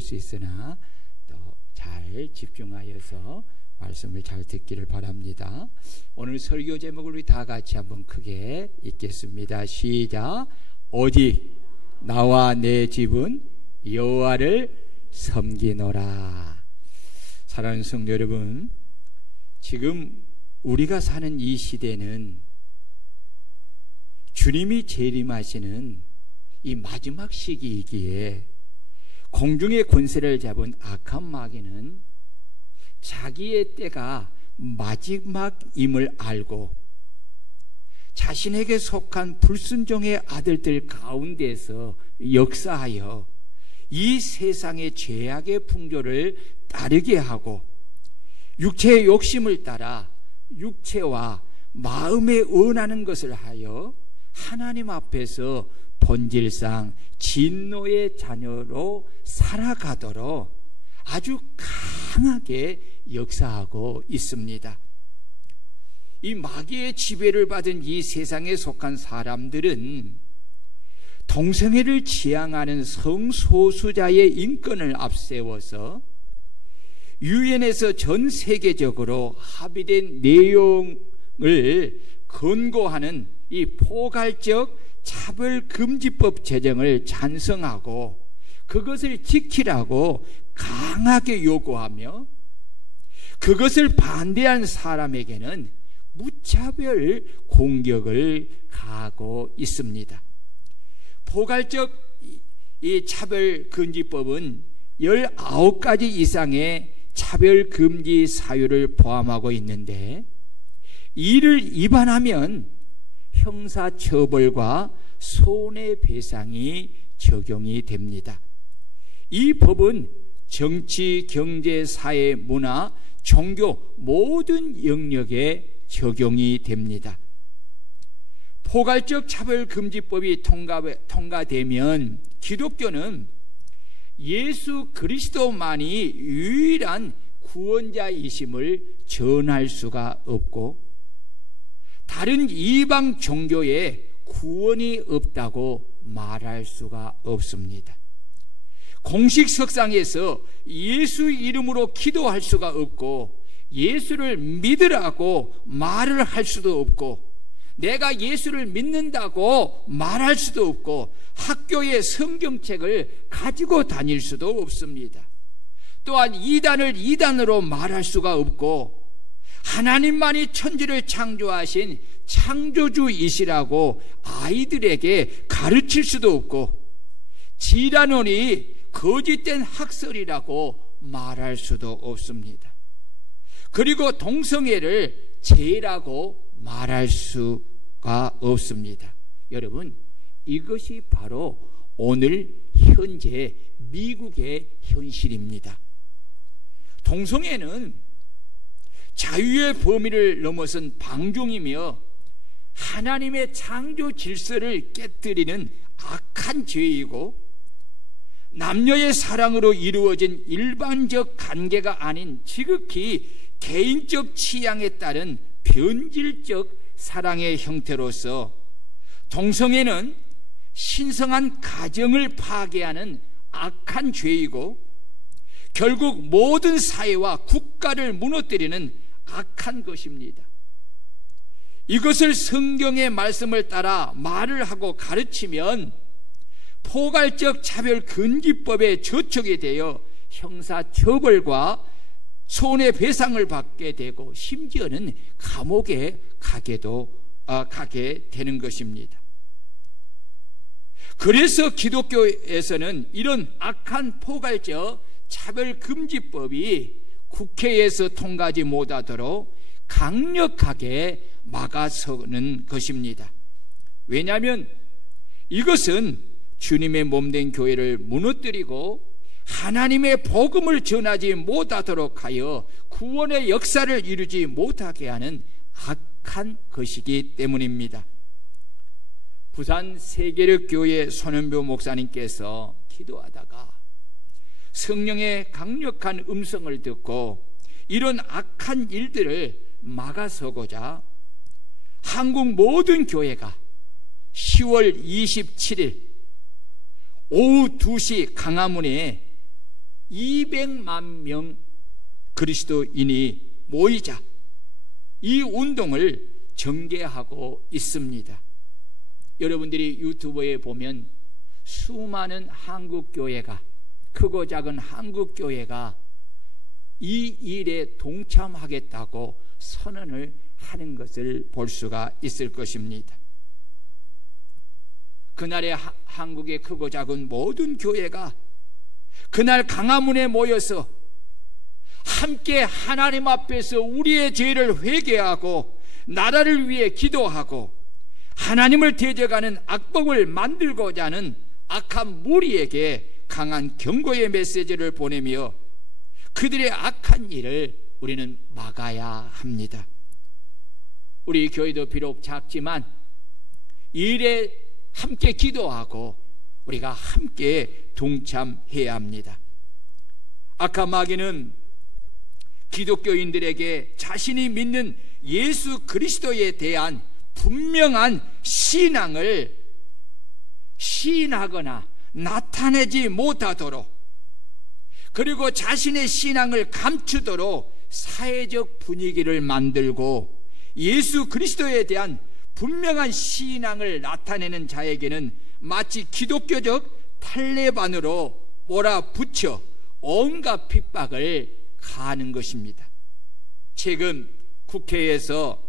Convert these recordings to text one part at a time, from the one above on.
수 있으나 또 잘 집중하여서 말씀을 잘 듣기를 바랍니다. 오늘 설교 제목을 우리 다 같이 한번 크게 읽겠습니다. 시작. 오직 나와 내 집은 여호와를 섬기노라. 사랑하는 성도 여러분, 지금 우리가 사는 이 시대는 주님이 재림하시는 이 마지막 시기이기에 공중의 권세를 잡은 악한 마귀는 자기의 때가 마지막임을 알고 자신에게 속한 불순종의 아들들 가운데서 역사하여 이 세상의 죄악의 풍조를 따르게 하고 육체의 욕심을 따라 육체와 마음에 원하는 것을 하여 하나님 앞에서 본질상 진노의 자녀로 살아가도록 아주 강하게 역사하고 있습니다. 이 마귀의 지배를 받은 이 세상에 속한 사람들은 동성애를 지향하는 성소수자의 인권을 앞세워서 유엔에서 전 세계적으로 합의된 내용을 권고하는 이 포괄적 차별금지법 제정을 찬성하고 그것을 지키라고 강하게 요구하며 그것을 반대한 사람에게는 무차별 공격을 가하고 있습니다. 포괄적 이 차별금지법은 19가지 이상의 차별금지 사유를 포함하고 있는데 이를 위반하면 형사처벌과 손해배상이 적용이 됩니다. 이 법은 정치, 경제, 사회, 문화, 종교 모든 영역에 적용이 됩니다. 포괄적 차별금지법이 통과되면 기독교는 예수 그리스도만이 유일한 구원자이심을 전할 수가 없고 다른 이방 종교에 구원이 없다고 말할 수가 없습니다. 공식 석상에서 예수 이름으로 기도할 수가 없고 예수를 믿으라고 말을 할 수도 없고 내가 예수를 믿는다고 말할 수도 없고 학교에 성경책을 가지고 다닐 수도 없습니다. 또한 이단을 이단으로 말할 수가 없고 하나님만이 천지를 창조하신 창조주이시라고 아이들에게 가르칠 수도 없고 지라논이 거짓된 학설이라고 말할 수도 없습니다. 그리고 동성애를 죄라고 말할 수가 없습니다. 여러분, 이것이 바로 오늘 현재 미국의 현실입니다. 동성애는 자유의 범위를 넘어선 방종이며 하나님의 창조 질서를 깨뜨리는 악한 죄이고 남녀의 사랑으로 이루어진 일반적 관계가 아닌 지극히 개인적 취향에 따른 변질적 사랑의 형태로서 동성애는 신성한 가정을 파괴하는 악한 죄이고 결국 모든 사회와 국가를 무너뜨리는 악한 것입니다. 이것을 성경의 말씀을 따라 말을 하고 가르치면 포괄적 차별금지법에 저촉이 되어 형사처벌과 손해배상을 받게 되고 심지어는 감옥에 가게 되는 것입니다. 그래서 기독교에서는 이런 악한 포괄적 차별금지법이 국회에서 통과하지 못하도록 강력하게 막아서는 것입니다. 왜냐하면 이것은 주님의 몸된 교회를 무너뜨리고 하나님의 복음을 전하지 못하도록 하여 구원의 역사를 이루지 못하게 하는 악한 것이기 때문입니다. 부산 세계력교회 손현표 목사님께서 기도하다가 성령의 강력한 음성을 듣고 이런 악한 일들을 막아서고자 한국 모든 교회가 10월 27일 오후 2시 강화문에 200만 명 그리스도인이 모이자 이 운동을 전개하고 있습니다. 여러분들이 유튜브에 보면 수많은 한국교회가, 크고 작은 한국교회가 이 일에 동참하겠다고 선언을 하는 것을 볼 수가 있을 것입니다. 그날의 한국의 크고 작은 모든 교회가 그날 강화문에 모여서 함께 하나님 앞에서 우리의 죄를 회개하고 나라를 위해 기도하고 하나님을 대적하는 악법을 만들고자 하는 악한 무리에게 강한 경고의 메시지를 보내며 그들의 악한 일을 우리는 막아야 합니다. 우리 교회도 비록 작지만 이 일에 함께 기도하고 우리가 함께 동참해야 합니다. 악한 마귀는 기독교인들에게 자신이 믿는 예수 그리스도에 대한 분명한 신앙을 시인하거나 나타내지 못하도록, 그리고 자신의 신앙을 감추도록 사회적 분위기를 만들고 예수 그리스도에 대한 분명한 신앙을 나타내는 자에게는 마치 기독교적 탈레반으로 몰아붙여 온갖 핍박을 가하는 것입니다. 최근 국회에서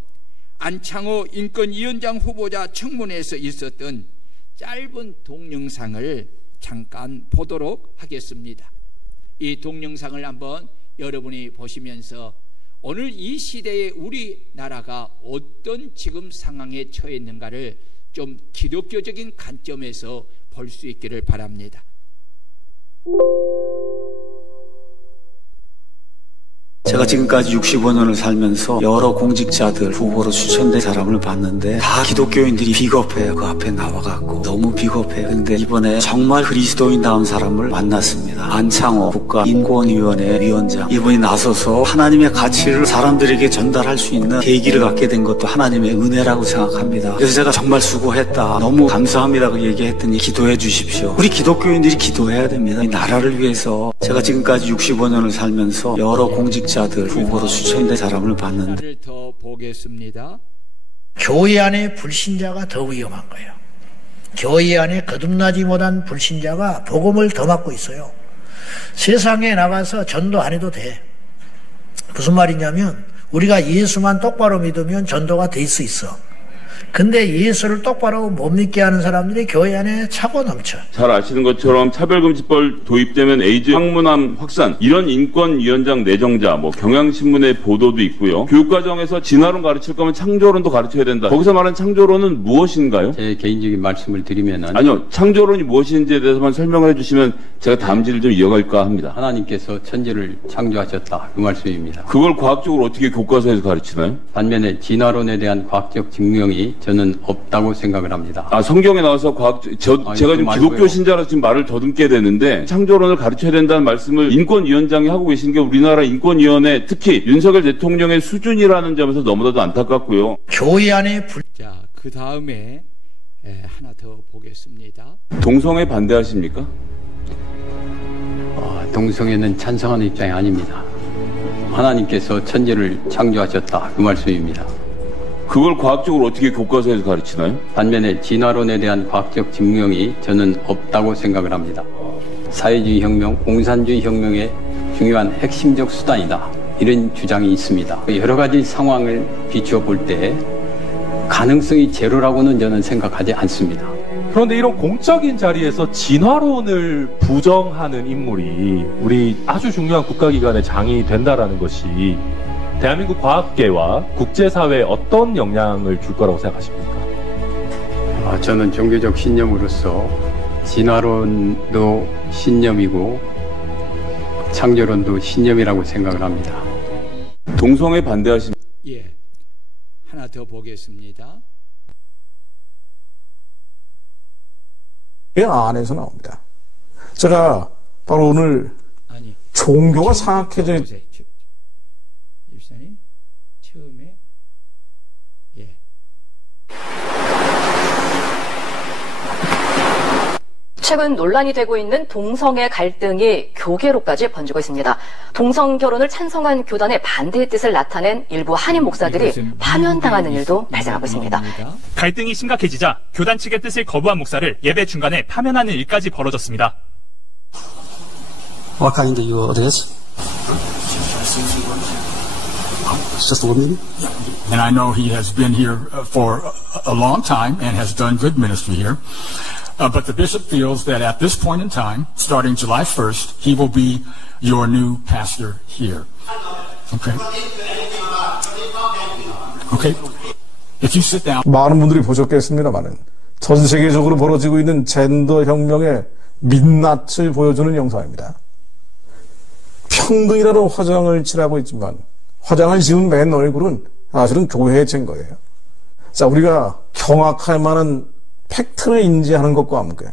안창호 인권위원장 후보자 청문회에서 있었던 짧은 동영상을 잠깐 보도록 하겠습니다. 이 동영상을 한번 여러분이 보시면서 오늘 이 시대에 우리나라가 어떤 지금 상황에 처해 있는가를 좀 기독교적인 관점에서 볼 수 있기를 바랍니다. 제가 지금까지 65년을 살면서 여러 공직자들 후보로 추천된 사람을 봤는데 다 기독교인들이 비겁해요. 그 앞에 나와갖고 너무 비겁해요. 근데 이번에 정말 그리스도인다운 사람을 만났습니다. 안창호 국가인권위원회 위원장, 이분이 나서서 하나님의 가치를 사람들에게 전달할 수 있는 계기를 갖게 된 것도 하나님의 은혜라고 생각합니다. 그래서 제가 정말 수고했다, 너무 감사합니다고 얘기했더니 기도해 주십시오. 우리 기독교인들이 기도해야 됩니다. 이 나라를 위해서. 제가 지금까지 65년을 살면서 여러 공직자들 후보로 추천된 사람을 봤는데 더 보겠습니다. 교회 안에 불신자가 더 위험한 거예요. 교회 안에 거듭나지 못한 불신자가 복음을 더 막고 있어요. 세상에 나가서 전도 안 해도 돼. 무슨 말이냐면 우리가 예수만 똑바로 믿으면 전도가 될 수 있어. 근데 예수를 똑바로 못 믿게 하는 사람들이 교회 안에 차고 넘쳐. 잘 아시는 것처럼 차별금지법 도입되면 에이즈 항문암 확산, 이런 인권위원장 내정자, 경향신문의 보도도 있고요. 교육과정에서 진화론 가르칠 거면 창조론도 가르쳐야 된다. 거기서 말하는 창조론은 무엇인가요? 제 개인적인 말씀을 드리면은, 아니요, 창조론이 무엇인지에 대해서만 설명을 해주시면 제가 다음 질을 좀 이어갈까 합니다. 하나님께서 천지를 창조하셨다, 그 말씀입니다. 그걸 과학적으로 어떻게 교과서에서 가르치나요? 반면에 진화론에 대한 과학적 증명이 저는 없다고 생각을 합니다. 성경에 나와서 제가 좀 기독교 신자라서 지금 말을 더듬게 되는데, 창조론을 가르쳐야 된다는 말씀을 인권위원장이 하고 계신 게 우리나라 인권위원회, 특히 윤석열 대통령의 수준이라는 점에서 너무나도 안타깝고요. 교회 안에 자, 그 다음에 하나 더 보겠습니다. 동성애 반대하십니까? 동성애는 찬성하는 입장이 아닙니다. 하나님께서 천지를 창조하셨다, 그 말씀입니다. 그걸 과학적으로 어떻게 교과서에서 가르치나요? 반면에 진화론에 대한 과학적 증명이 저는 없다고 생각을 합니다. 사회주의 혁명, 공산주의 혁명의 중요한 핵심적 수단이다, 이런 주장이 있습니다. 여러 가지 상황을 비추어 볼 때 가능성이 제로라고는 저는 생각하지 않습니다. 그런데 이런 공적인 자리에서 진화론을 부정하는 인물이 우리 아주 중요한 국가기관의 장이 된다라는 것이 대한민국 과학계와 국제사회에 어떤 영향을 줄 거라고 생각하십니까? 저는 종교적 신념으로서 진화론도 신념이고 창조론도 신념이라고 생각을 합니다. 동성애 반대하십니까? 예, 하나 더 보겠습니다. 이 안에서 나옵니다. 제가 바로 오늘 종교가 상악해져 있는 입사님 처음에 최근 논란이 되고 있는 동성애 갈등이 교계로까지 번지고 있습니다. 동성 결혼을 찬성한 교단의 반대의 뜻을 나타낸 일부 한인 목사들이 파면당하는 일도 발생하고 있습니다. 갈등이 심각해지자 교단 측의 뜻을 거부한 목사를 예배 중간에 파면하는 일까지 벌어졌습니다. What kind of your address? Just one minute. And I know he has been here for a long time and has done good ministry here. But the bishop feels that at this point in time, starting July 1st, he will be your new pastor here. Okay? Okay? If you sit down. 많은 분들이 보셨겠습니다만은 전 세계적으로 벌어지고 있는 젠더 혁명의 민낯을 보여주는 영상입니다. 평등이라는 화장을 칠하고 있지만 화장을 지운 맨 얼굴은 사실은 교회의 증거예요. 자, 우리가 경악할 만한 팩트를 인지하는 것과 함께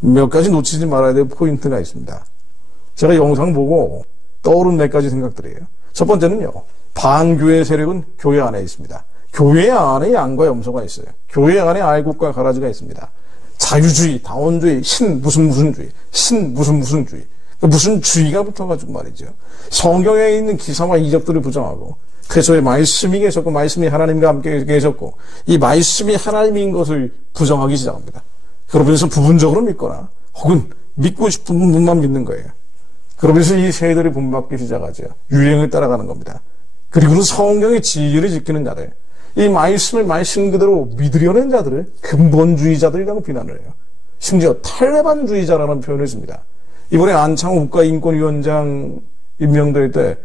몇 가지 놓치지 말아야 될 포인트가 있습니다. 제가 영상 보고 떠오른 몇 가지 생각들이에요. 첫 번째는요, 반교회 세력은 교회 안에 있습니다. 교회 안에 양과 염소가 있어요. 교회 안에 알곡과 가라지가 있습니다. 자유주의, 다원주의, 신 무슨 주의, 신 무슨 주의, 무슨 주의가 붙어가지고 말이죠. 성경에 있는 기사와 이적들을 부정하고 그리스도의 말씀이 계셨고 말씀이 하나님과 함께 계셨고 이 말씀이 하나님인 것을 부정하기 시작합니다. 그러면서 부분적으로 믿거나 혹은 믿고 싶은 분만 믿는 거예요. 그러면서 이 세대를 본받기 시작하죠. 유행을 따라가는 겁니다. 그리고는 성경의 진리를 지키는 자들, 이 말씀을 말씀 그대로 믿으려는 자들을 근본주의자들이라고 비난을 해요. 심지어 탈레반주의자라는 표현을 씁니다. 이번에 안창호 국가인권위원장 임명될 때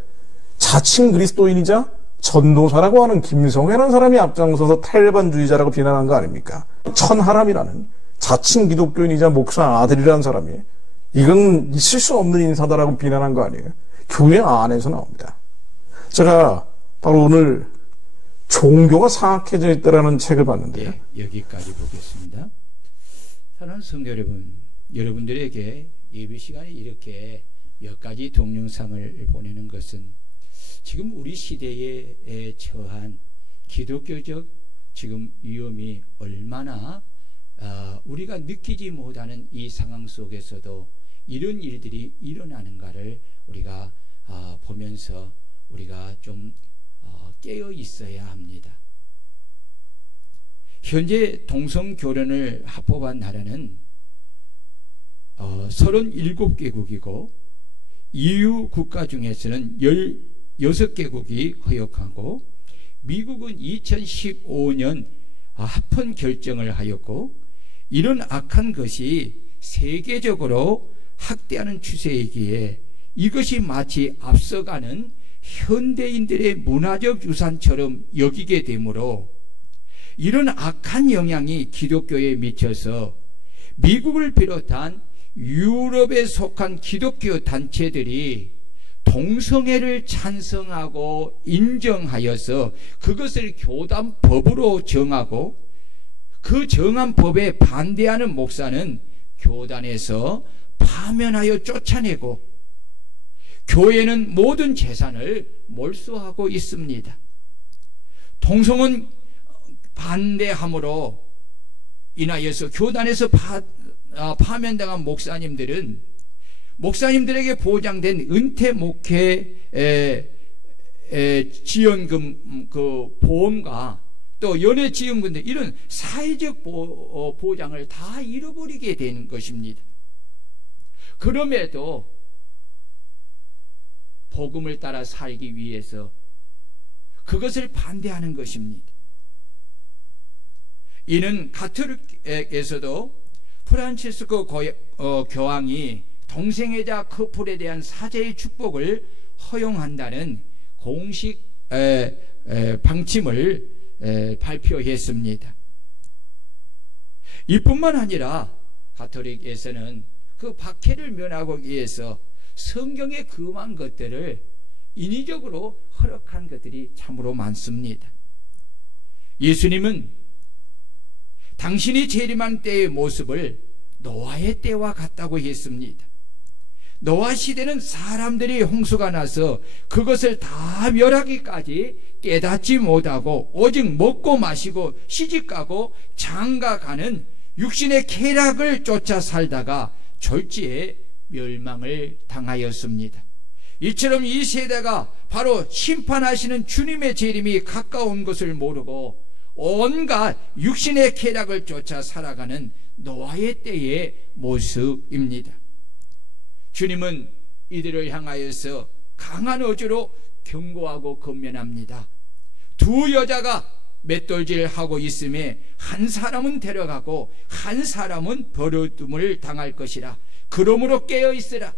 자칭 그리스도인이자 전도사라고 하는 김성회라는 사람이 앞장서서 탈레반주의자라고 비난한 거 아닙니까? 천하람이라는 자칭 기독교인이자 목사 아들이라는 사람이 이건 있을 수 없는 인사다라고 비난한 거 아니에요? 교회 안에서 나옵니다. 제가 바로 오늘 종교가 사악해져 있다라는 책을 봤는데요. 네, 여기까지 보겠습니다. 사랑하는 성도 여러분, 여러분들에게 예배 시간에 이렇게 몇 가지 동영상을 보내는 것은 지금 우리 시대에 처한 기독교적 지금 위험이 얼마나 우리가 느끼지 못하는 이 상황 속에서도 이런 일들이 일어나는가를 우리가 보면서 우리가 좀 깨어 있어야 합니다. 현재 동성결혼을 합법한 나라는 37개국이고 EU 국가 중에서는 16개국이 허용하고 미국은 2015년 합헌 결정을 하였고 이런 악한 것이 세계적으로 확대하는 추세이기에 이것이 마치 앞서가는 현대인들의 문화적 유산처럼 여기게 되므로 이런 악한 영향이 기독교에 미쳐서 미국을 비롯한 유럽에 속한 기독교 단체들이 동성애를 찬성하고 인정하여서 그것을 교단법으로 정하고 그 정한 법에 반대하는 목사는 교단에서 파면하여 쫓아내고 교회는 모든 재산을 몰수하고 있습니다. 동성은 반대함으로 인하여서 교단에서 파면당한 목사님들에게 보장된 은퇴 목회 지원금 그 보험과 또 연회 지원금들 이런 사회적 보장을 다 잃어버리게 되는 것입니다. 그럼에도 복음을 따라 살기 위해서 그것을 반대하는 것입니다. 이는 가톨릭에서도 프란치스코 교황이 동성애자 커플에 대한 사제의 축복을 허용한다는 공식 방침을 발표했습니다. 이뿐만 아니라 가톨릭에서는 그 박해를 면하기 위해서 성경에 금한 것들을 인위적으로 허락한 것들이 참으로 많습니다. 예수님은 당신이 재림한 때의 모습을 노아의 때와 같다고 했습니다. 노아 시대는 사람들이 홍수가 나서 그것을 다 멸하기까지 깨닫지 못하고 오직 먹고 마시고 시집가고 장가가는 육신의 쾌락을 쫓아 살다가 졸지에 멸망을 당하였습니다. 이처럼 이 세대가 바로 심판하시는 주님의 재림이 가까운 것을 모르고 온갖 육신의 쾌락을 쫓아 살아가는 노아의 때의 모습입니다. 주님은 이들을 향하여서 강한 어조로 경고하고 권면합니다. 두 여자가 맷돌질하고 있음에 한 사람은 데려가고 한 사람은 버려둠을 당할 것이라. 그러므로 깨어있으라.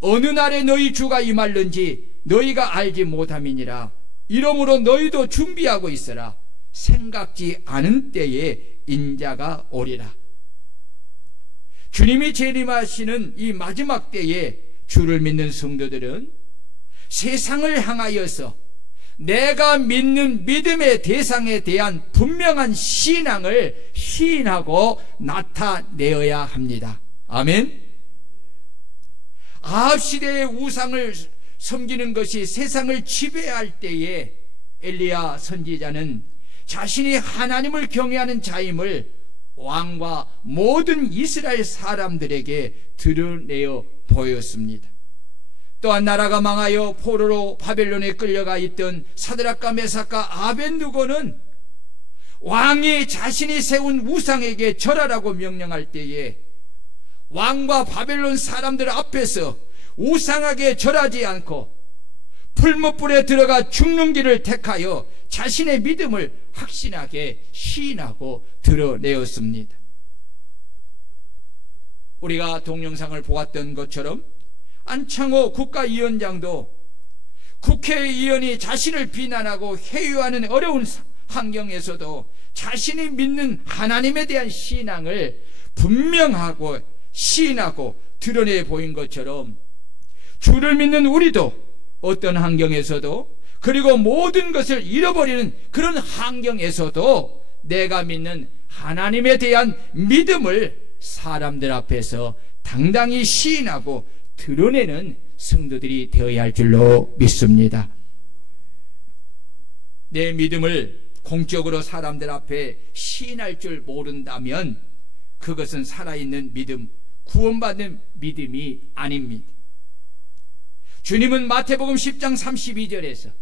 어느 날에 너희 주가 임할는지 너희가 알지 못함이니라. 이러므로 너희도 준비하고 있으라. 생각지 않은 때에 인자가 오리라. 주님이 재림하시는 이 마지막 때에 주를 믿는 성도들은 세상을 향하여서 내가 믿는 믿음의 대상에 대한 분명한 신앙을 시인하고 나타내어야 합니다. 아멘. 아합 시대의 우상을 섬기는 것이 세상을 지배할 때에 엘리야 선지자는 자신이 하나님을 경외하는 자임을 왕과 모든 이스라엘 사람들에게 드러내어 보였습니다. 또한 나라가 망하여 포로로 바벨론에 끌려가 있던 사드락과 메삭과 아벳느고는 왕이 자신이 세운 우상에게 절하라고 명령할 때에 왕과 바벨론 사람들 앞에서 우상에게 절하지 않고 풀무불에 들어가 죽는 길을 택하여 자신의 믿음을 확신하게 시인하고 드러내었습니다. 우리가 동영상을 보았던 것처럼 안창호 국가위원장도 국회의원이 자신을 비난하고 회유하는 어려운 환경에서도 자신이 믿는 하나님에 대한 신앙을 분명하고 시인하고 드러내 보인 것처럼 주를 믿는 우리도 어떤 환경에서도 그리고 모든 것을 잃어버리는 그런 환경에서도 내가 믿는 하나님에 대한 믿음을 사람들 앞에서 당당히 시인하고 드러내는 성도들이 되어야 할 줄로 믿습니다. 내 믿음을 공적으로 사람들 앞에 시인할 줄 모른다면 그것은 살아있는 믿음, 구원받는 믿음이 아닙니다. 주님은 마태복음 10장 32절에서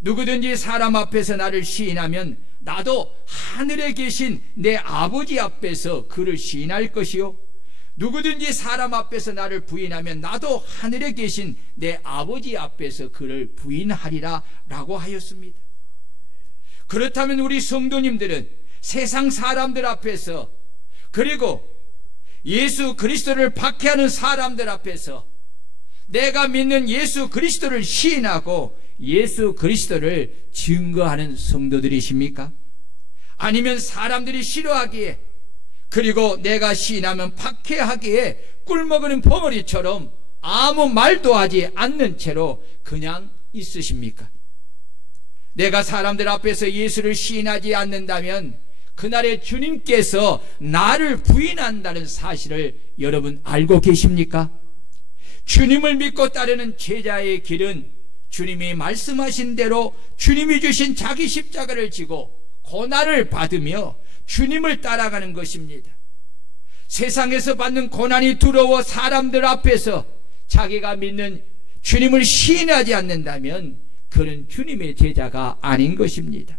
누구든지 사람 앞에서 나를 시인하면 나도 하늘에 계신 내 아버지 앞에서 그를 시인할 것이요 누구든지 사람 앞에서 나를 부인하면 나도 하늘에 계신 내 아버지 앞에서 그를 부인하리라 라고 하였습니다. 그렇다면 우리 성도님들은 세상 사람들 앞에서 그리고 예수 그리스도를 박해하는 사람들 앞에서 내가 믿는 예수 그리스도를 시인하고 예수 그리스도를 증거하는 성도들이십니까? 아니면 사람들이 싫어하기에 그리고 내가 시인하면 박해하기에 꿀먹이는 벙어리처럼 아무 말도 하지 않는 채로 그냥 있으십니까? 내가 사람들 앞에서 예수를 시인하지 않는다면 그날에 주님께서 나를 부인한다는 사실을 여러분 알고 계십니까? 주님을 믿고 따르는 제자의 길은 주님이 말씀하신 대로 주님이 주신 자기 십자가를 지고 고난을 받으며 주님을 따라가는 것입니다. 세상에서 받는 고난이 두려워 사람들 앞에서 자기가 믿는 주님을 시인하지 않는다면 그는 주님의 제자가 아닌 것입니다.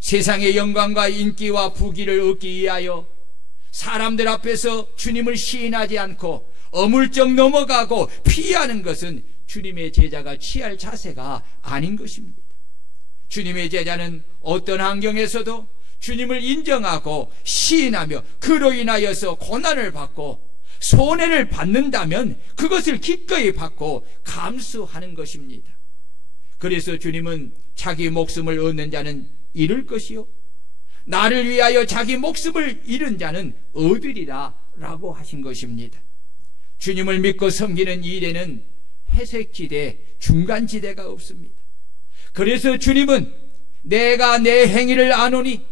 세상의 영광과 인기와 부귀를 얻기 위하여 사람들 앞에서 주님을 시인하지 않고 어물쩍 넘어가고 피하는 것은 주님의 제자가 취할 자세가 아닌 것입니다. 주님의 제자는 어떤 환경에서도 주님을 인정하고 시인하며 그로 인하여서 고난을 받고 손해를 받는다면 그것을 기꺼이 받고 감수하는 것입니다. 그래서 주님은 자기 목숨을 얻는 자는 잃을 것이요 나를 위하여 자기 목숨을 잃은 자는 얻으리라 라고 하신 것입니다. 주님을 믿고 섬기는 일에는 회색지대, 중간지대가 없습니다. 그래서 주님은 내가 내 행위를 아노니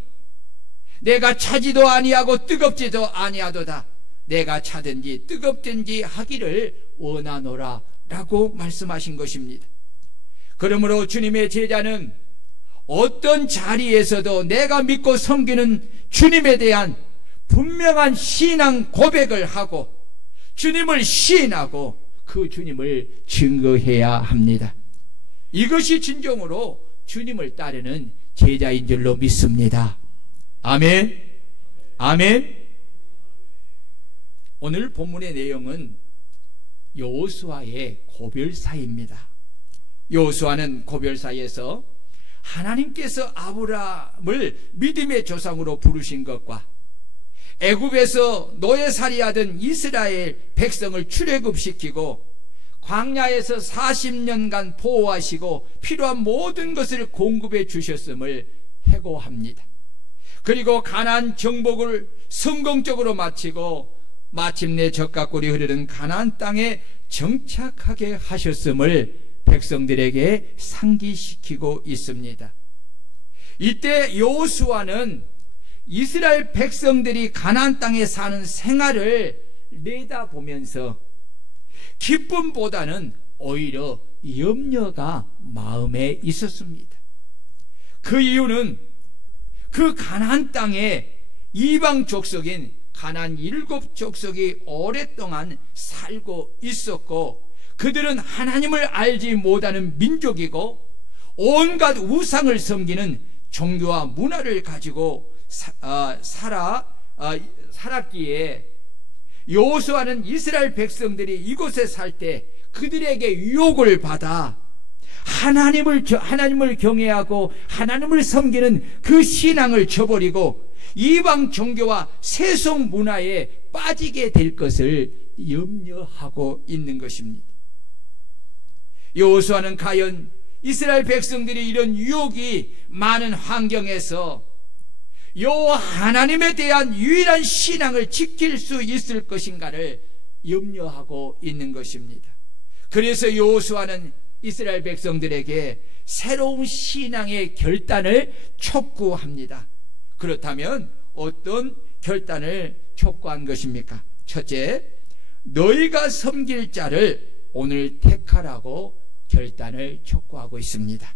내가 차지도 아니하고 뜨겁지도 아니하도다. 내가 차든지 뜨겁든지 하기를 원하노라 라고 말씀하신 것입니다. 그러므로 주님의 제자는 어떤 자리에서도 내가 믿고 섬기는 주님에 대한 분명한 신앙 고백을 하고 주님을 시인하고 그 주님을 증거해야 합니다. 이것이 진정으로 주님을 따르는 제자인 줄로 믿습니다. 아멘. 아멘. 오늘 본문의 내용은 여호수아의 고별사입니다. 여호수아는 고별사에서 하나님께서 아브라함을 믿음의 조상으로 부르신 것과 애굽에서 노예살이하던 이스라엘 백성을 출애굽시키고 광야에서 40년간 보호하시고 필요한 모든 것을 공급해 주셨음을 회고합니다. 그리고 가나안 정복을 성공적으로 마치고 마침내 젖과 꿀이 흐르는 가나안 땅에 정착하게 하셨음을 백성들에게 상기시키고 있습니다. 이때 여호수아는 이스라엘 백성들이 가나안 땅에 사는 생활을 내다보면서 기쁨보다는 오히려 염려가 마음에 있었습니다. 그 이유는 그 가나안 땅에 이방 족속인 가나안 7족속이 오랫동안 살고 있었고 그들은 하나님을 알지 못하는 민족이고 온갖 우상을 섬기는 종교와 문화를 가지고 살았기에 여호수아는 이스라엘 백성들이 이곳에 살 때 그들에게 유혹을 받아 하나님을 경외하고 하나님을 섬기는 그 신앙을 저버리고 이방 종교와 세속 문화에 빠지게 될 것을 염려하고 있는 것입니다. 여호수아는 과연 이스라엘 백성들이 이런 유혹이 많은 환경에서 여호와 하나님에 대한 유일한 신앙을 지킬 수 있을 것인가를 염려하고 있는 것입니다. 그래서 여호수아는 이스라엘 백성들에게 새로운 신앙의 결단을 촉구합니다. 그렇다면 어떤 결단을 촉구한 것입니까? 첫째, 너희가 섬길 자를 오늘 택하라고 결단을 촉구하고 있습니다.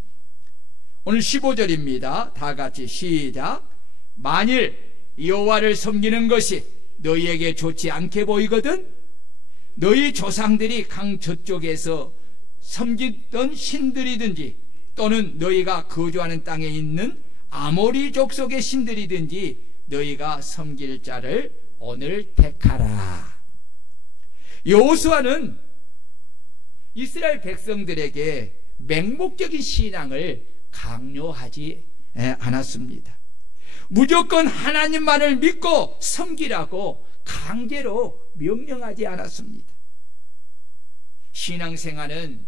오늘 15절입니다. 다 같이 시작. 만일 여호와를 섬기는 것이 너희에게 좋지 않게 보이거든 너희 조상들이 강 저쪽에서 섬기던 신들이든지 또는 너희가 거주하는 땅에 있는 아모리 족속의 신들이든지 너희가 섬길 자를 오늘 택하라. 여호수아는 이스라엘 백성들에게 맹목적인 신앙을 강요하지 않았습니다. 무조건 하나님만을 믿고 섬기라고 강제로 명령하지 않았습니다. 신앙생활은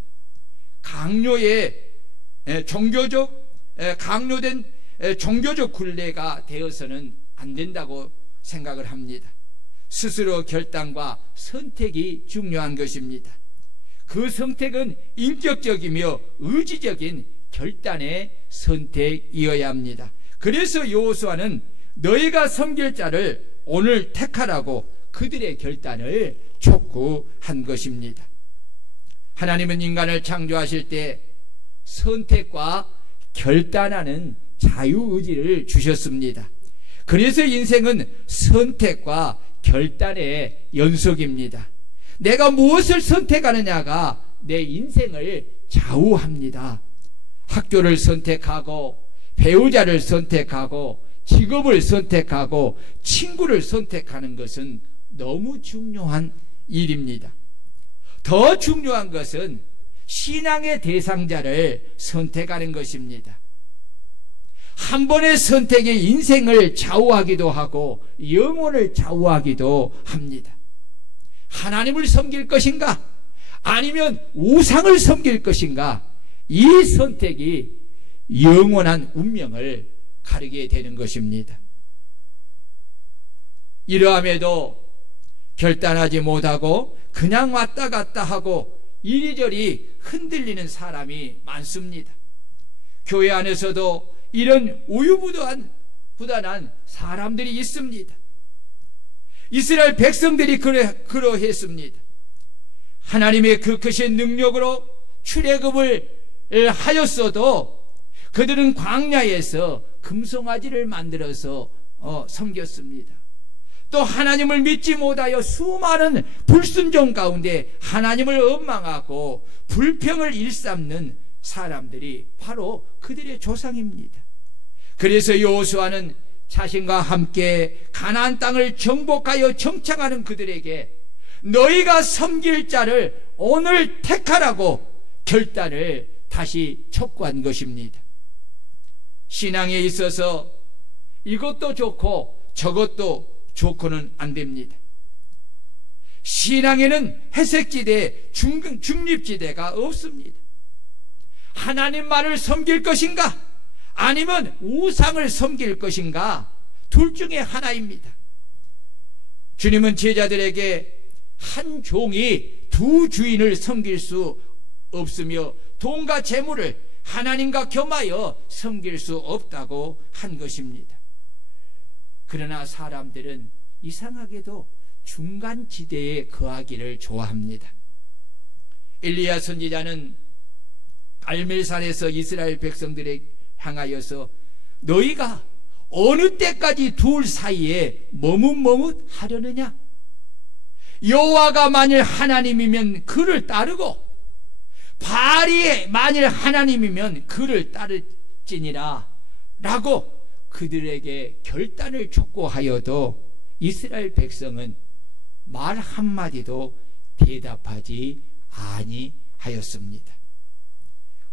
강요된 종교적 굴레가 되어서는 안 된다고 생각을 합니다. 스스로 결단과 선택이 중요한 것입니다. 그 선택은 인격적이며 의지적인 결단의 선택이어야 합니다. 그래서 여호수아는 너희가 섬길 자를 오늘 택하라고 그들의 결단을 촉구한 것입니다. 하나님은 인간을 창조하실 때 선택과 결단하는 자유의지를 주셨습니다. 그래서 인생은 선택과 결단의 연속입니다. 내가 무엇을 선택하느냐가 내 인생을 좌우합니다. 학교를 선택하고 배우자를 선택하고 직업을 선택하고 친구를 선택하는 것은 너무 중요한 일입니다. 더 중요한 것은 신앙의 대상자를 선택하는 것입니다. 한 번의 선택이 인생을 좌우하기도 하고 영혼을 좌우하기도 합니다. 하나님을 섬길 것인가 아니면 우상을 섬길 것인가, 이 선택이 영원한 운명을 가르게 되는 것입니다. 이러함에도 결단하지 못하고 그냥 왔다 갔다 하고 이리저리 흔들리는 사람이 많습니다. 교회 안에서도 이런 우유부단한 사람들이 있습니다. 이스라엘 백성들이 그러했습니다. 하나님의 그 크신 능력으로 출애굽을 하였어도 그들은 광야에서 금송아지를 만들어서 섬겼습니다. 또 하나님을 믿지 못하여 수많은 불순종 가운데 하나님을 원망하고 불평을 일삼는 사람들이 바로 그들의 조상입니다. 그래서 여호수아는 자신과 함께 가나안 땅을 정복하여 정착하는 그들에게 너희가 섬길 자를 오늘 택하라고 결단을 다시 촉구한 것입니다. 신앙에 있어서 이것도 좋고 저것도 좋고는 안 됩니다. 신앙에는 회색지대, 중립지대가 없습니다. 하나님만을 섬길 것인가 아니면 우상을 섬길 것인가, 둘 중에 하나입니다. 주님은 제자들에게 한 종이 두 주인을 섬길 수 없으며 돈과 재물을 하나님과 겸하여 섬길 수 없다고 한 것입니다. 그러나 사람들은 이상하게도 중간지대에 거하기를 좋아합니다. 엘리야 선지자는 갈멜산에서 이스라엘 백성들에 향하여서 너희가 어느 때까지 둘 사이에 머뭇머뭇하려느냐? 여호와가 만일 하나님이면 그를 따르고 바알이 만일 하나님이면 그를 따를지니라 라고 그들에게 결단을 촉구하여도 이스라엘 백성은 말 한마디도 대답하지 아니하였습니다.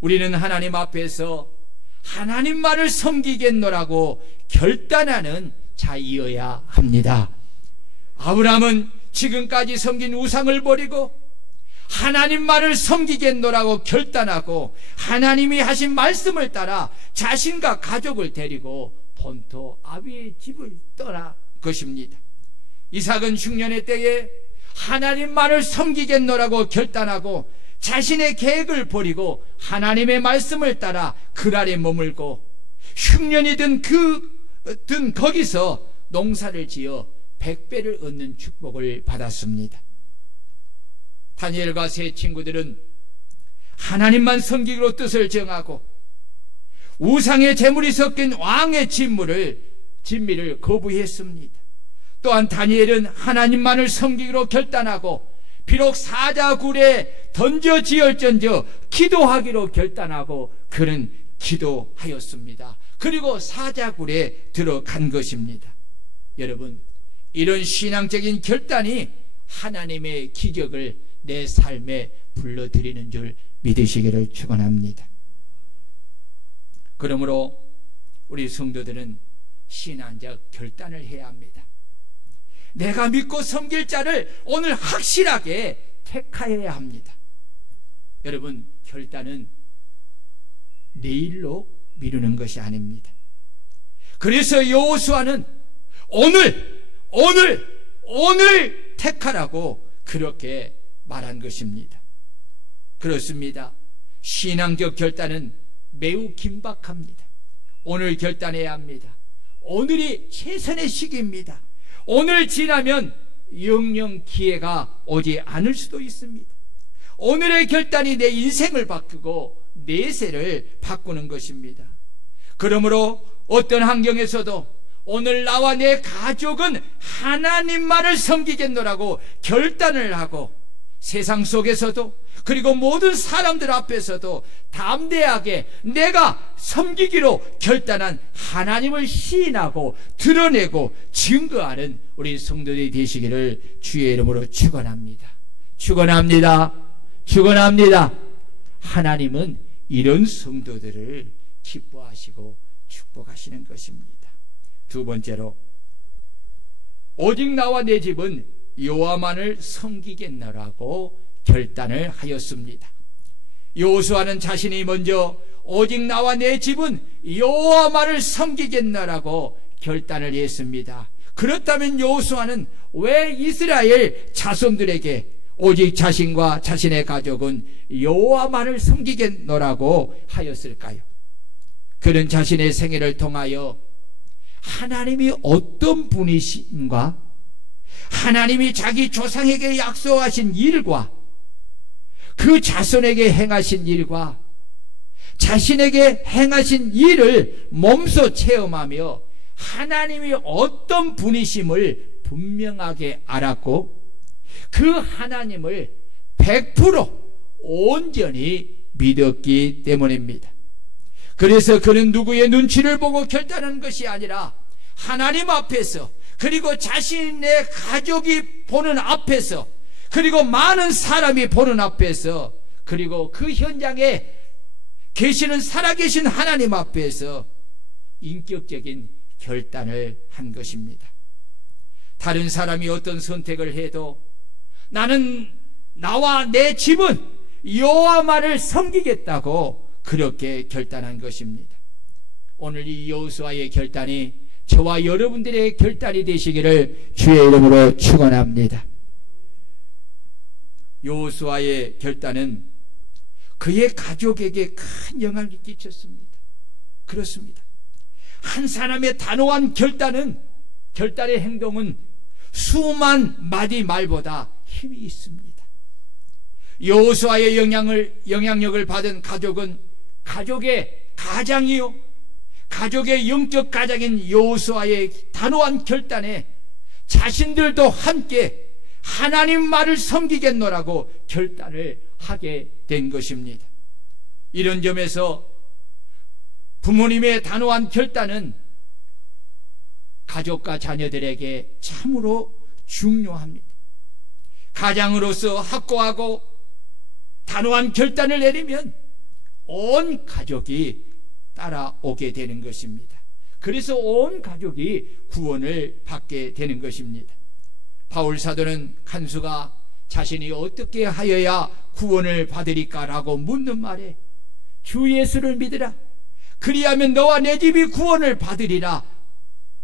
우리는 하나님 앞에서 하나님만을 섬기겠노라고 결단하는 자이어야 합니다. 아브라함은 지금까지 섬긴 우상을 버리고 하나님만을 섬기겠노라고 결단하고 하나님이 하신 말씀을 따라 자신과 가족을 데리고 본토 아비의 집을 떠나 것입니다. 이삭은 흉년의 때에 하나님만을 섬기겠노라고 결단하고 자신의 계획을 버리고 하나님의 말씀을 따라 그랄에 머물고 흉년이 든 거기서 농사를 지어 100배를 얻는 축복을 받았습니다. 다니엘과 세 친구들은 하나님만 섬기기로 뜻을 정하고 우상의 재물이 섞인 왕의 진미를 거부했습니다. 또한 다니엘은 하나님만을 섬기기로 결단하고 비록 사자굴에 던져지을전저 기도하기로 결단하고 그는 기도하였습니다. 그리고 사자굴에 들어간 것입니다. 여러분, 이런 신앙적인 결단이 하나님의 기적을 내 삶에 불러들이는 줄 믿으시기를 축원합니다. 그러므로 우리 성도들은 신앙적 결단을 해야 합니다. 내가 믿고 섬길 자를 오늘 확실하게 택하여야 합니다. 여러분, 결단은 내일로 미루는 것이 아닙니다. 그래서 여호수아는 오늘 택하라고 그렇게 말한 것입니다. 그렇습니다. 신앙적 결단은 매우 긴박합니다. 오늘 결단해야 합니다. 오늘이 최선의 시기입니다. 오늘 지나면 영영 기회가 오지 않을 수도 있습니다. 오늘의 결단이 내 인생을 바꾸고 내세를 바꾸는 것입니다. 그러므로 어떤 환경에서도 오늘 나와 내 가족은 하나님만을 섬기겠노라고 결단을 하고 세상 속에서도 그리고 모든 사람들 앞에서도 담대하게 내가 섬기기로 결단한 하나님을 시인하고 드러내고 증거하는 우리 성도들이 되시기를 주의 이름으로 축원합니다. 축원합니다. 축원합니다. 하나님은 이런 성도들을 기뻐하시고 축복하시는 것입니다. 두 번째로, 오직 나와 내 집은 여호와만을 섬기겠노라고 결단을 하였습니다. 여호수아는 자신이 먼저 오직 나와 내 집은 여호와만을 섬기겠노라고 결단을 했습니다. 그렇다면 여호수아는 왜 이스라엘 자손들에게 오직 자신과 자신의 가족은 여호와만을 섬기겠노라고 하였을까요? 그는 자신의 생애를 통하여 하나님이 어떤 분이신가, 하나님이 자기 조상에게 약속하신 일과 그 자손에게 행하신 일과 자신에게 행하신 일을 몸소 체험하며 하나님이 어떤 분이심을 분명하게 알았고 그 하나님을 100% 온전히 믿었기 때문입니다. 그래서 그는 누구의 눈치를 보고 결단한 것이 아니라 하나님 앞에서, 그리고 자신의 가족이 보는 앞에서, 그리고 많은 사람이 보는 앞에서, 그리고 그 현장에 계시는 살아계신 하나님 앞에서 인격적인 결단을 한 것입니다. 다른 사람이 어떤 선택을 해도 나는 나와 내 집은 여호와만을 섬기겠다고 그렇게 결단한 것입니다. 오늘 이 여호수아의 결단이 저와 여러분들의 결단이 되시기를 주의 이름으로 축원합니다. 여호수아의 결단은 그의 가족에게 큰 영향을 끼쳤습니다. 그렇습니다. 한 사람의 단호한 결단의 행동은 수만 마디 말보다 힘이 있습니다. 여호수아의 영향력을 받은 가족은 가족의 가장이요, 가족의 영적 가장인 여호수아의 단호한 결단에 자신들도 함께 하나님 말을 섬기겠노라고 결단을 하게 된 것입니다. 이런 점에서 부모님의 단호한 결단은 가족과 자녀들에게 참으로 중요합니다. 가장으로서 확고하고 단호한 결단을 내리면 온 가족이 따라오게 되는 것입니다. 그래서 온 가족이 구원을 받게 되는 것입니다. 바울 사도는 간수가 자신이 어떻게 하여야 구원을 받으리까라고 묻는 말에 주 예수를 믿으라, 그리하면 너와 내 집이 구원을 받으리라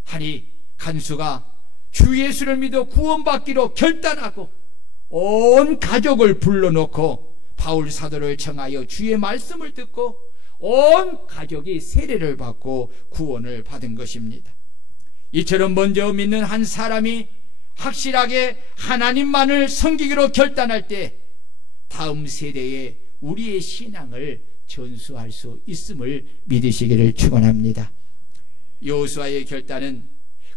하니, 간수가 주 예수를 믿어 구원받기로 결단하고 온 가족을 불러놓고 바울 사도를 청하여 주의 말씀을 듣고 온 가족이 세례를 받고 구원을 받은 것입니다. 이처럼 먼저 믿는 한 사람이 확실하게 하나님만을 섬기기로 결단할 때 다음 세대에 우리의 신앙을 전수할 수 있음을 믿으시기를 축원합니다. 여호수아의 결단은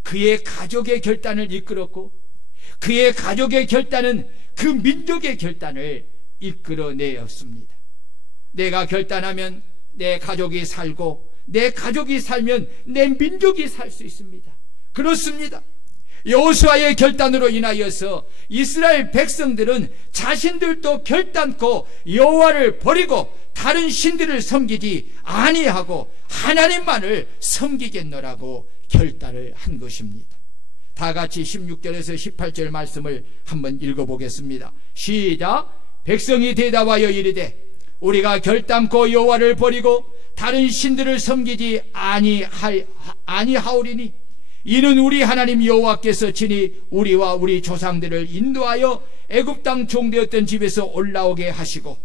그의 가족의 결단을 이끌었고 그의 가족의 결단은 그 민족의 결단을 이끌어내었습니다. 내가 결단하면 내 가족이 살고 내 가족이 살면 내 민족이 살 수 있습니다. 그렇습니다. 여호수아의 결단으로 인하여서 이스라엘 백성들은 자신들도 결단코 여호와를 버리고 다른 신들을 섬기지 아니하고 하나님만을 섬기겠노라고 결단을 한 것입니다. 다 같이 16절에서 18절 말씀을 한번 읽어보겠습니다. 시작. 백성이 대답하여 이르되 우리가 결단코 여호와를 버리고 다른 신들을 섬기지 아니하오리니 이는 우리 하나님 여호와께서 친히 우리와 우리 조상들을 인도하여 애굽 땅 종되었던 집에서 올라오게 하시고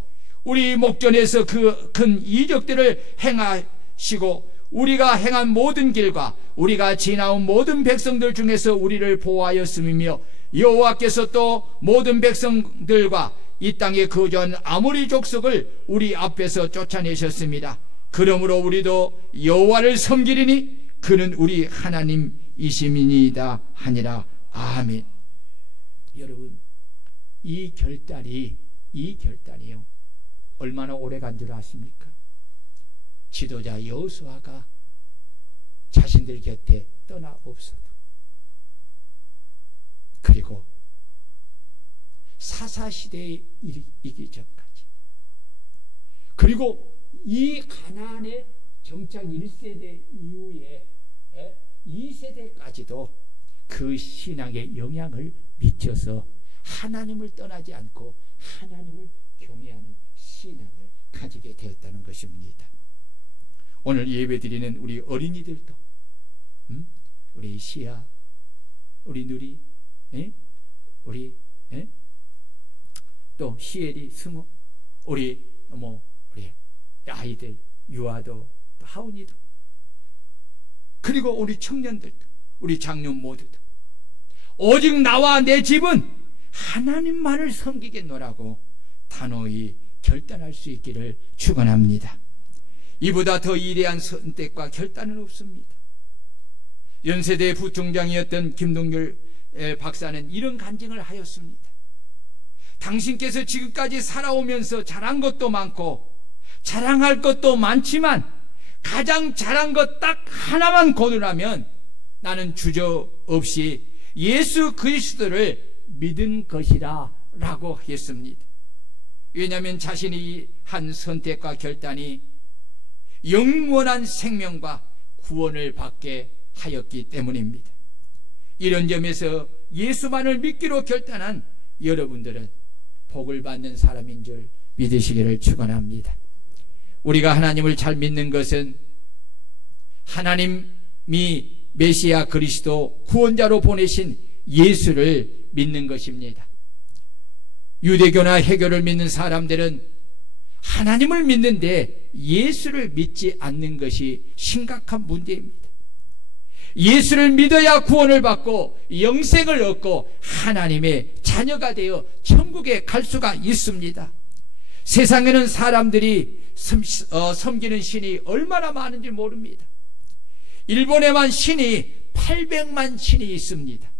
우리 목전에서 그 큰 이적들을 행하시고 우리가 행한 모든 길과 우리가 지나온 모든 백성들 중에서 우리를 보호하였음이며 여호와께서 또 모든 백성들과 이 땅에 거주한 아모리 족속을 우리 앞에서 쫓아내셨습니다. 그러므로 우리도 여호와를 섬기리니 그는 우리 하나님이시니이다 하니라. 아멘. 여러분, 이 결단이요 얼마나 오래 간 줄 아십니까? 지도자 여호수아가 자신들 곁에 떠나 없어도, 그리고 사사시대에 이르기 전까지, 그리고 이 가나안의 정착 1세대 이후에 2세대까지도 그 신앙에 영향을 미쳐서 하나님을 떠나지 않고 하나님을 경외하는 신앙을 가지게 되었다는 것입니다. 오늘 예배드리는 우리 어린이들도 우리 시아, 우리 누리, 우리 또 시엘이, 승호, 우리 아이들, 유아도, 또 하은이도, 그리고 우리 청년들도, 우리 장년 모두도 오직 나와 내 집은 하나님만을 섬기겠노라고 단호히 결단할 수 있기를 축원합니다. 이보다 더 위대한 선택과 결단은 없습니다. 연세대 부총장이었던 김동률 박사는 이런 간증을 하였습니다. 당신께서 지금까지 살아오면서 잘한 것도 많고 자랑할 것도 많지만 가장 잘한 것 딱 하나만 고르라면 나는 주저없이 예수 그리스도를 믿은 것이라 라고 했습니다. 왜냐하면 자신이 한 선택과 결단이 영원한 생명과 구원을 받게 하였기 때문입니다. 이런 점에서 예수만을 믿기로 결단한 여러분들은 복을 받는 사람인 줄 믿으시기를 축원합니다. 우리가 하나님을 잘 믿는 것은 하나님이 메시아 그리스도 구원자로 보내신 예수를 믿는 것입니다. 유대교나 해교를 믿는 사람들은 하나님을 믿는데 예수를 믿지 않는 것이 심각한 문제입니다. 예수를 믿어야 구원을 받고 영생을 얻고 하나님의 자녀가 되어 천국에 갈 수가 있습니다. 세상에는 사람들이 섬기는 신이 얼마나 많은지 모릅니다. 일본에만 신이 800만 신이 있습니다.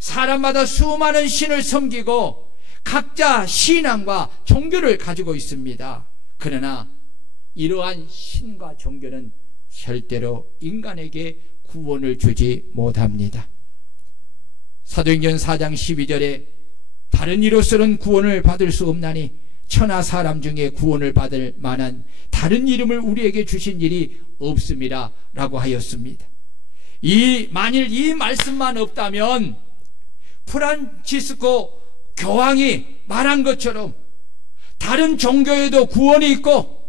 사람마다 수많은 신을 섬기고 각자 신앙과 종교를 가지고 있습니다. 그러나 이러한 신과 종교는 절대로 인간에게 구원을 주지 못합니다. 사도행전 4장 12절에 다른 이로서는 구원을 받을 수 없나니 천하 사람 중에 구원을 받을 만한 다른 이름을 우리에게 주신 일이 없음이라 라고 하였습니다. 만일 이 말씀만 없다면 프란치스코 교황이 말한 것처럼 다른 종교에도 구원이 있고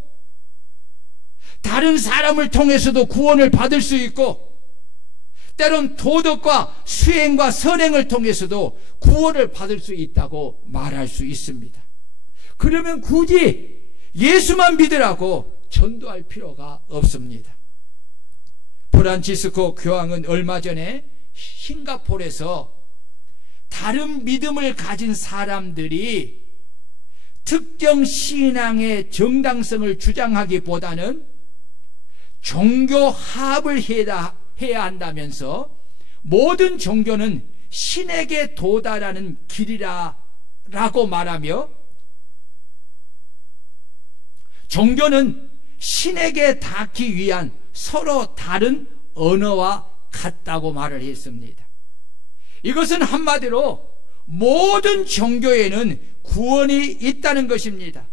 다른 사람을 통해서도 구원을 받을 수 있고 때론 도덕과 수행과 선행을 통해서도 구원을 받을 수 있다고 말할 수 있습니다. 그러면 굳이 예수만 믿으라고 전도할 필요가 없습니다. 프란치스코 교황은 얼마 전에 싱가포르에서 다른 믿음을 가진 사람들이 특정 신앙의 정당성을 주장하기보다는 종교 화합을 해야 한다면서 모든 종교는 신에게 도달하는 길이라고 말하며 종교는 신에게 닿기 위한 서로 다른 언어와 같다고 말을 했습니다. 이것은 한마디로 모든 종교에는 구원이 있다는 것입니다.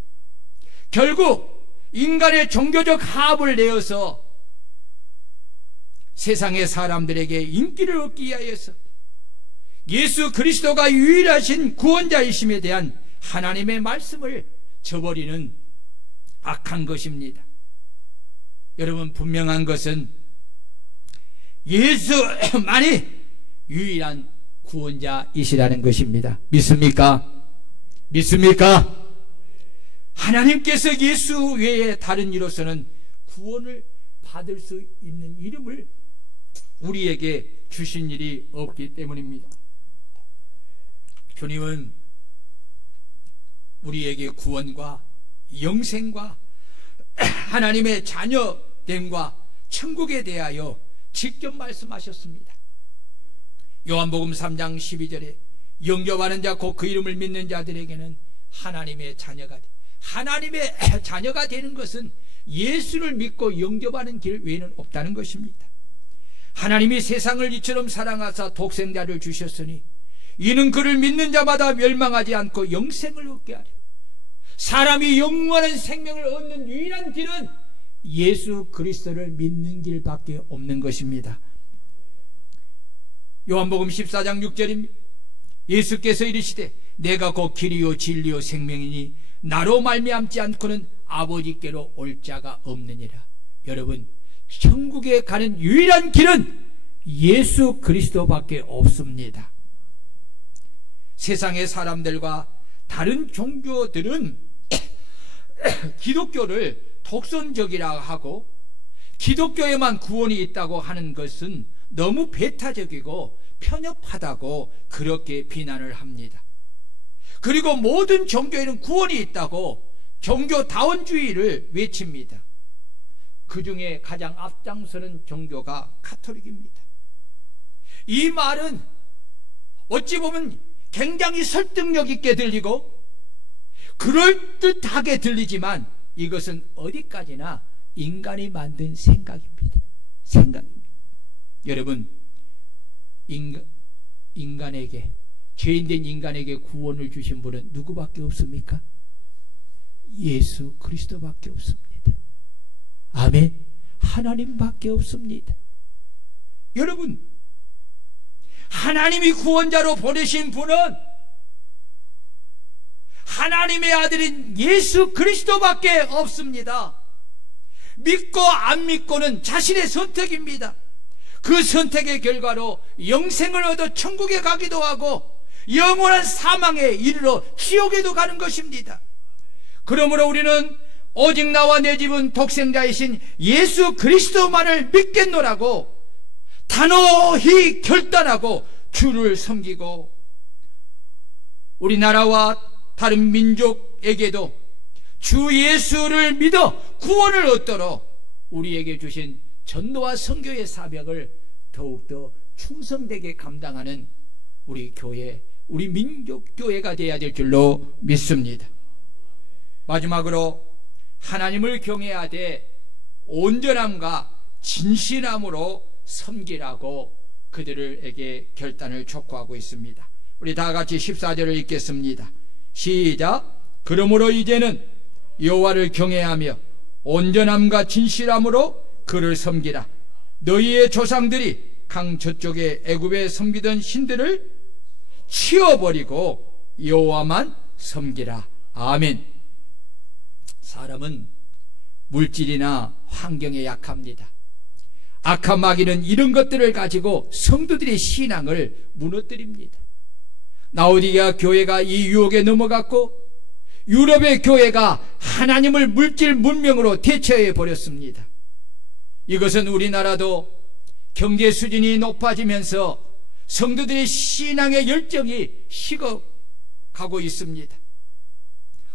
결국 인간의 종교적 화합을 내어서 세상의 사람들에게 인기를 얻기 위하여서 예수 그리스도가 유일하신 구원자이심에 대한 하나님의 말씀을 저버리는 악한 것입니다. 여러분, 분명한 것은 예수만이 유일한 구원자이시라는 것입니다. 믿습니까? 믿습니까? 하나님께서 예수 외에 다른 이로서는 구원을 받을 수 있는 이름을 우리에게 주신 일이 없기 때문입니다. 주님은 우리에게 구원과 영생과 하나님의 자녀됨과 천국에 대하여 직접 말씀하셨습니다. 요한복음 3장 12절에 영접하는 자 곧 그 이름을 믿는 자들에게는 하나님의 자녀가 되는 것은 예수를 믿고 영접하는 길 외에는 없다는 것입니다. 하나님이 세상을 이처럼 사랑하사 독생자를 주셨으니 이는 그를 믿는 자마다 멸망하지 않고 영생을 얻게 하려. 사람이 영원한 생명을 얻는 유일한 길은 예수 그리스도를 믿는 길밖에 없는 것입니다. 요한복음 14장 6절입니다. 예수께서 이르시되 내가 곧 길이요 진리요 생명이니 나로 말미암지 않고는 아버지께로 올 자가 없느니라. 여러분, 천국에 가는 유일한 길은 예수 그리스도밖에 없습니다. 세상의 사람들과 다른 종교들은 기독교를 독선적이라 하고 기독교에만 구원이 있다고 하는 것은 너무 배타적이고 편협하다고 그렇게 비난을 합니다. 그리고 모든 종교에는 구원이 있다고 종교다원주의를 외칩니다. 그 중에 가장 앞장서는 종교가 가톨릭입니다. 이 말은 어찌 보면 굉장히 설득력 있게 들리고 그럴듯하게 들리지만 이것은 어디까지나 인간이 만든 생각입니다. 생각입니다. 여러분, 인간에게, 죄인된 인간에게 구원을 주신 분은 누구밖에 없습니까? 예수 그리스도밖에 없습니다. 아멘. 하나님밖에 없습니다. 여러분, 하나님이 구원자로 보내신 분은 하나님의 아들인 예수 그리스도밖에 없습니다. 믿고 안 믿고는 자신의 선택입니다. 그 선택의 결과로 영생을 얻어 천국에 가기도 하고 영원한 사망에 이르러 지옥에도 가는 것입니다. 그러므로 우리는 오직 나와 내 집은 독생자이신 예수 그리스도만을 믿겠노라고 단호히 결단하고 주를 섬기고 우리나라와 다른 민족에게도 주 예수를 믿어 구원을 얻도록 우리에게 주신 전도와 선교의 사명을 더욱더 충성되게 감당하는 우리 교회, 우리 민족교회가 되어야 될 줄로 믿습니다. 마지막으로 하나님을 경외하되 온전함과 진실함으로 섬기라고 그들에게 결단을 촉구하고 있습니다. 우리 다 같이 14절을 읽겠습니다. 시작. 그러므로 이제는 여호와를 경외하며 온전함과 진실함으로 그를 섬기라. 너희의 조상들이 강 저쪽에 애굽에 섬기던 신들을 치워버리고 여호와만 섬기라. 아멘. 사람은 물질이나 환경에 약합니다. 악한 마귀는 이런 것들을 가지고 성도들의 신앙을 무너뜨립니다. 라오디게아 교회가 이 유혹에 넘어갔고 유럽의 교회가 하나님을 물질 문명으로 대체해 버렸습니다. 이것은 우리나라도 경제 수준이 높아지면서 성도들의 신앙의 열정이 식어가고 있습니다.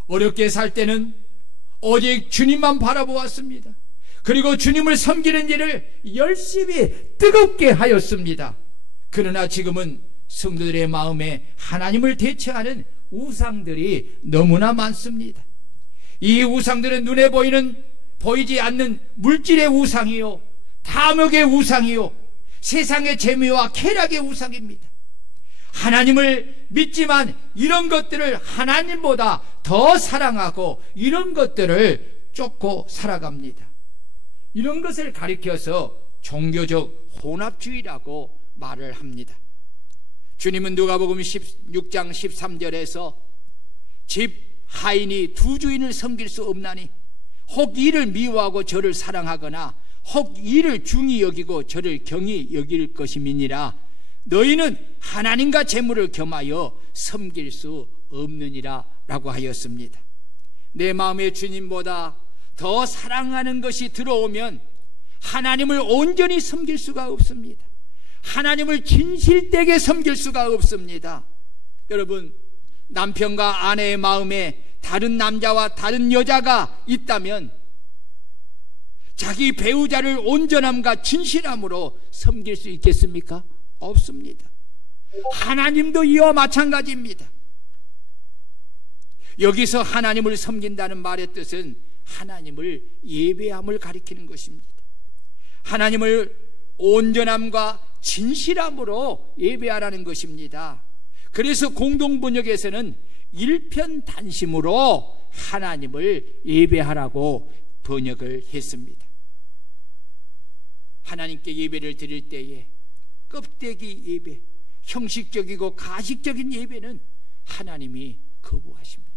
어렵게 살 때는 오직 주님만 바라보았습니다. 그리고 주님을 섬기는 일을 열심히 뜨겁게 하였습니다. 그러나 지금은 성도들의 마음에 하나님을 대체하는 우상들이 너무나 많습니다. 이 우상들은 눈에 보이지 않는 물질의 우상이요, 탐욕의 우상이요, 세상의 재미와 쾌락의 우상입니다. 하나님을 믿지만 이런 것들을 하나님보다 더 사랑하고 이런 것들을 쫓고 살아갑니다. 이런 것을 가리켜서 종교적 혼합주의라고 말을 합니다. 주님은 누가복음 16장 13절에서 집 하인이 두 주인을 섬길 수 없나니 혹 이를 미워하고 저를 사랑하거나 혹 이를 중히 여기고 저를 경히 여길 것임이니라. 너희는 하나님과 재물을 겸하여 섬길 수 없느니라 라고 하였습니다. 내 마음에 주님보다 더 사랑하는 것이 들어오면 하나님을 온전히 섬길 수가 없습니다. 하나님을 진실되게 섬길 수가 없습니다. 여러분, 남편과 아내의 마음에 다른 남자와 다른 여자가 있다면 자기 배우자를 온전함과 진실함으로 섬길 수 있겠습니까? 없습니다. 하나님도 이와 마찬가지입니다. 여기서 하나님을 섬긴다는 말의 뜻은 하나님을 예배함을 가리키는 것입니다. 하나님을 온전함과 진실함으로 예배하라는 것입니다. 그래서 공동번역에서는 일편단심으로 하나님을 예배하라고 번역을 했습니다. 하나님께 예배를 드릴 때에 껍데기 예배, 형식적이고 가식적인 예배는 하나님이 거부하십니다.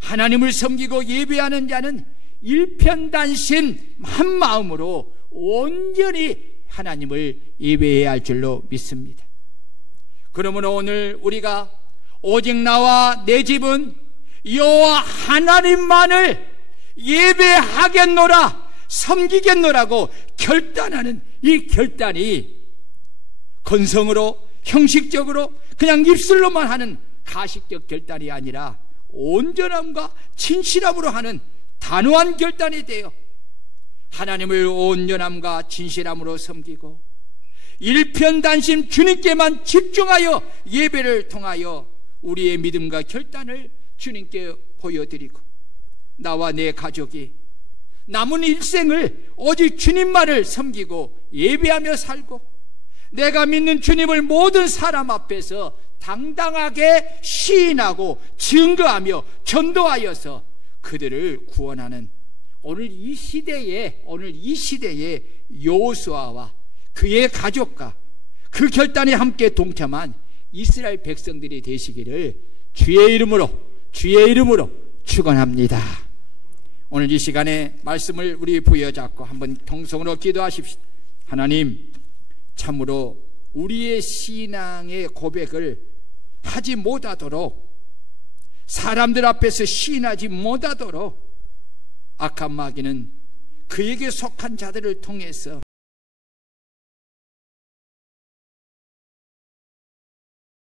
하나님을 섬기고 예배하는 자는 일편단심 한 마음으로 온전히 하나님을 예배해야 할 줄로 믿습니다. 그러므로 오늘 우리가 오직 나와 내 집은 여호와 하나님만을 예배하겠노라, 섬기겠노라고 결단하는 이 결단이 건성으로, 형식적으로 그냥 입술로만 하는 가식적 결단이 아니라 온전함과 진실함으로 하는 단호한 결단이 되어 하나님을 온전함과 진실함으로 섬기고 일편단심 주님께만 집중하여 예배를 통하여 우리의 믿음과 결단을 주님께 보여드리고, 나와 내 가족이 남은 일생을 오직 주님만을 섬기고 예배하며 살고, 내가 믿는 주님을 모든 사람 앞에서 당당하게 시인하고 증거하며 전도하여서 그들을 구원하는 오늘 이 시대의 여호수아와 그의 가족과 그 결단에 함께 동참한 이스라엘 백성들이 되시기를 주의 이름으로 축원합니다. 오늘 이 시간에 말씀을 우리 부여잡고 한번 통성으로 기도하십시다. 하나님, 참으로 우리의 신앙의 고백을 하지 못하도록, 사람들 앞에서 시인하지 못하도록 악한 마귀는 그에게 속한 자들을 통해서